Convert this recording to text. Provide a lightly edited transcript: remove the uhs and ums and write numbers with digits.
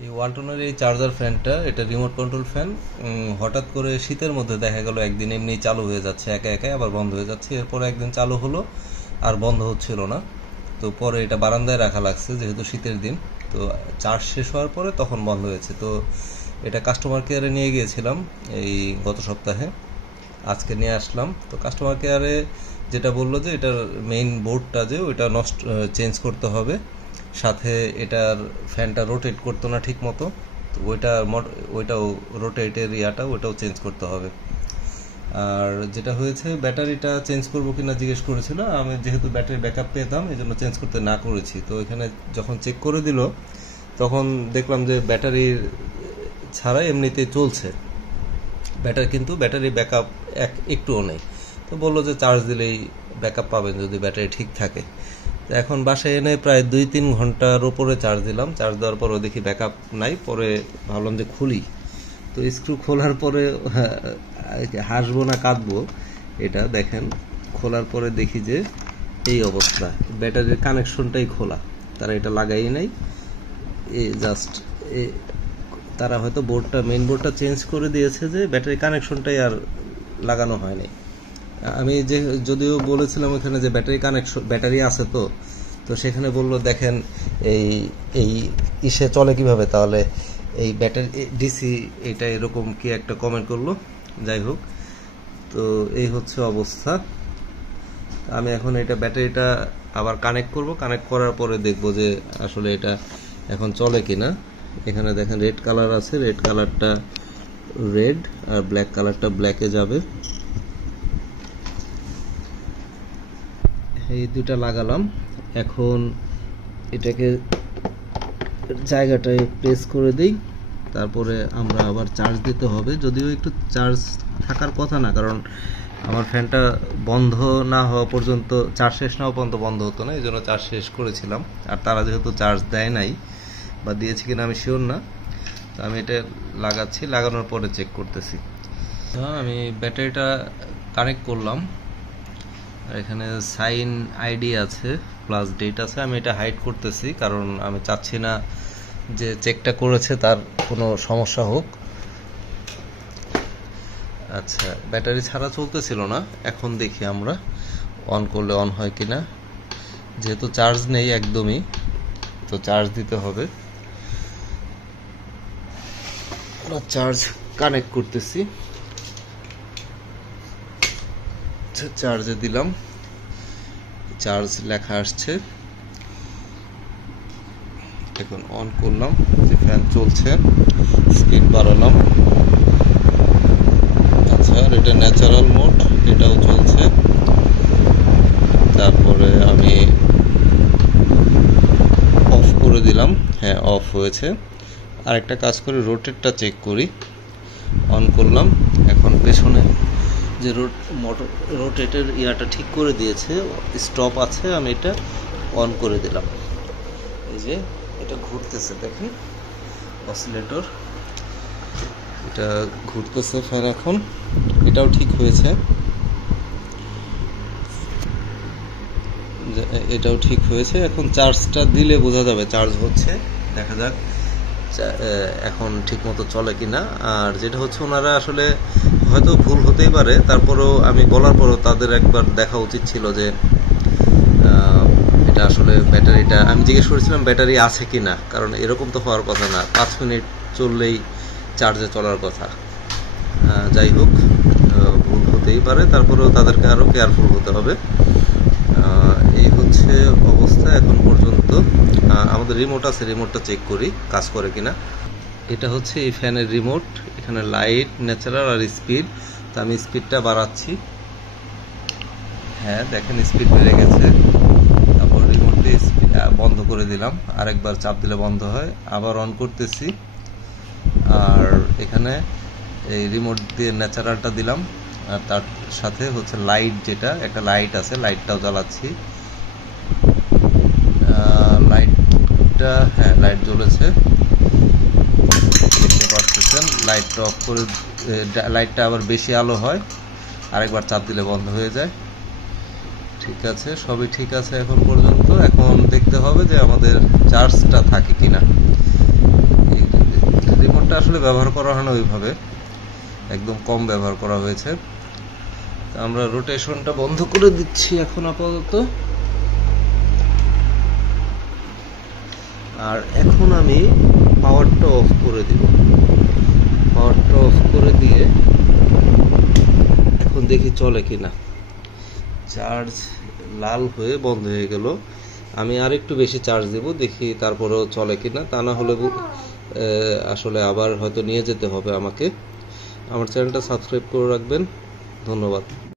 এই ওয়ালটনের এই চার্জার ফ্যানটা, এটা রিমোট কন্ট্রোল ফ্যান। হঠাৎ করে শীতের মধ্যে দেখা গেল একদিন এমনি চালু হয়ে যাচ্ছে, একা একাই আবার বন্ধ হয়ে যাচ্ছে। এরপরে একদিন চালু হলো, আর বন্ধ হচ্ছিল না। তো পরে এটা বারান্দায় রাখা লাগছে, যেহেতু শীতের দিন। তো চার্জ শেষ হওয়ার পরে তখন বন্ধ হয়েছে। তো এটা কাস্টমার কেয়ারে নিয়ে গিয়েছিলাম এই গত সপ্তাহে, আজকে নিয়ে আসলাম। তো কাস্টমার কেয়ারে যেটা বললো যে এটার মেইন বোর্ডটা যে ওইটা নষ্ট, চেঞ্জ করতে হবে। সাথে এটার ফ্যানটা রোটেট করতো না ঠিক মতো, তো ওইটাও রোটেটের ইয়াটা ওইটাও চেঞ্জ করতে হবে। আর যেটা হয়েছে, ব্যাটারিটা চেঞ্জ করবো কিনা জিজ্ঞেস করেছিল। আমি যেহেতু ব্যাটারি ব্যাকআপ পেতাম, এই জন্য চেঞ্জ করতে না করেছি। তো এখানে যখন চেক করে দিল, তখন দেখলাম যে ব্যাটারির ছাড়াই এমনিতেই চলছে ব্যাটারি, কিন্তু ব্যাটারি ব্যাকআপ একটুও নেই। তো বললো যে চার্জ দিলেই ব্যাকআপ পাবেন যদি ব্যাটারি ঠিক থাকে। তো এখন বাসায় এনে প্রায় 2-3 ঘন্টার ওপরে চার্জ দিলাম। চার্জ দেওয়ার পরও দেখি ব্যাকআপ নাই। পরে ভাবলাম যে খুলি। তো স্ক্রু খোলার পরে হাসবো না কাঁদবো, এটা দেখেন। খোলার পরে দেখি যে এই অবস্থা, ব্যাটারির কানেকশনটাই খোলা, তারা এটা লাগাই নাই। জাস্ট তারা হয়তো মেইন বোর্ডটা চেঞ্জ করে দিয়েছে, যে ব্যাটারি কানেকশনটাই আর লাগানো হয়নি। আমি যে যদিও বলেছিলাম ওখানে যে ব্যাটারি আছে, তো তো সেখানে বললো দেখেন এই এই ইসে চলে কিভাবে তাহলে, এই ব্যাটারি ডিসি, এটা এরকম কি একটা কমেন্ট করলো। যাই হোক, তো এই হচ্ছে অবস্থা। আমি এখন এটা ব্যাটারিটা আবার কানেক্ট করব। কানেক্ট করার পরে দেখব যে আসলে এটা এখন চলে কিনা। এখানে দেখেন রেড কালার আছে, রেড কালারটা রেড আর ব্ল্যাক কালারটা ব্ল্যাকে যাবে। এই দুটা লাগালাম। এখন এটাকে জায়গাটায় প্রেস করে দিই, তারপরে আমরা আবার চার্জ দিতে হবে। যদিও একটু চার্জ থাকার কথা না, কারণ আমার ফ্যানটা বন্ধ না হওয়া পর্যন্ত, চার্জ শেষ না হওয়া পর্যন্ত বন্ধ হতো না, এই জন্য চার্জ শেষ করেছিলাম। আর তারা যেহেতু চার্জ দেয় নাই, বা দিয়েছে কিনা আমি শিওর না, তো আমি এটা লাগাচ্ছি, লাগানোর পরে চেক করতেছি। আমি ব্যাটারিটা কানেক্ট করলাম। আর এখানে সাইন আইডি আছে, প্লাস ডেট আছে। আমি এটা হাইড করতেছি, কারণ আমি চাচ্ছি না যে চেকটা করেছে তার কোনো সমস্যা হোক। আচ্ছা, ব্যাটারি ছাড়া চলতেছিল না। এখন দেখি আমরা অন করলে অন হয় কিনা। যেহেতু চার্জ নেই একদমই, তো চার্জ দিতে হবে। চার্জ কানেক্ট করতেছি, চার্জে দিলাম, চার্জ লেখা আসছে। এখন অন করলাম, যে ফ্যান চলছে, স্পিড বাড়ালাম। আচ্ছা, এটা ন্যাচারাল মোড, এটাও চলছে। তারপরে আমি অফ করে দিলাম। হ্যাঁ, অফ হয়েছে। আরেকটা কাজ করে রোটেটটা চেক করি। অন করলাম। এখন পেছনে যে রোটেটের ইয়াটা ঠিক করে দিয়েছে, স্টপ আছে, আমি এটা অন করে দিলাম। এই যে এটা ঘুরতেছে, দেখেন অসিলেটর, এটা ঘুরতেছে ফ্যান। এখন এটাও ঠিক হয়েছে, এটাও ঠিক হয়েছে। এখন চার্জটা দিলে বোঝা যাবে চার্জ হচ্ছে, দেখা যাক এখন ঠিক মতো চলে কিনা। আর যেটা হচ্ছে, ওনারা আসলে হয়তো ভুল হতেই পারে, তারপরেও আমি বলার পরও তাদের একবার দেখা উচিত ছিল যে এটা আসলে ব্যাটারিটা, আমি জিজ্ঞেস করেছিলাম ব্যাটারি আছে কিনা, কারণ এরকম তো হওয়ার কথা না, 5 মিনিট চললেই চার্জে চলার কথা। যাই হোক, ভুল হতেই পারে, তারপরেও তাদেরকে আরও কেয়ারফুল হতে হবে। এই হচ্ছে অবস্থা এখন পর্যন্ত। আমাদের রিমোট আছে, রিমোটটা চেক করি কাজ করে কিনা। এটা হচ্ছে এই ফ্যানের রিমোট, এখানে লাইট, ন্যাচারাল আর স্পিড। তো আমি স্পিডটা বাড়াচ্ছি। হ্যাঁ, দেখেন স্পিড বেড়ে গেছে। তারপর রিমোট দিয়ে বন্ধ করে দিলাম, আরেকবার চাপ দিলে বন্ধ হয়। আবার অন করতেছি। আর এখানে এই রিমোট দিয়ে ন্যাচারালটা দিলাম, আর তার সাথে হচ্ছে লাইট, যেটা একটা লাইট আছে, লাইটটাও জ্বালাচ্ছি। লাইটটা, হ্যাঁ লাইট জ্বলেছে, দেখতে পাচ্ছেন। লাইটটা অফ করে, লাইটটা আবার বেশি আলো হয়, আরেকবার চাপ দিলে বন্ধ হয়ে যায়। ঠিক আছে, সবই ঠিক আছে এখন পর্যন্ত। এখন দেখতে হবে যে আমাদের চার্জটা থাকে কিনা। রোটেশনটা আসলে ব্যবহার করা হয় না ওইভাবে, একদম কম ব্যবহার করা হয়েছে। আমরা রোটেশনটা বন্ধ করে দিচ্ছি এখন আপাতত। আর এখন আমি পাওয়ারটা অফ করে দিব। পাওয়ারটা অফ করে দিয়ে এখন দেখি চলে কিনা। চার্জ লাল হয়ে বন্ধ হয়ে গেল। আমি আর একটু বেশি চার্জ দেব, দেখি তারপরেও চলে কিনা। তা না হলে আসলে আবার হয়তো নিয়ে যেতে হবে আমাকে। আমার চ্যানেলটা সাবস্ক্রাইব করে রাখবেন। ধন্যবাদ।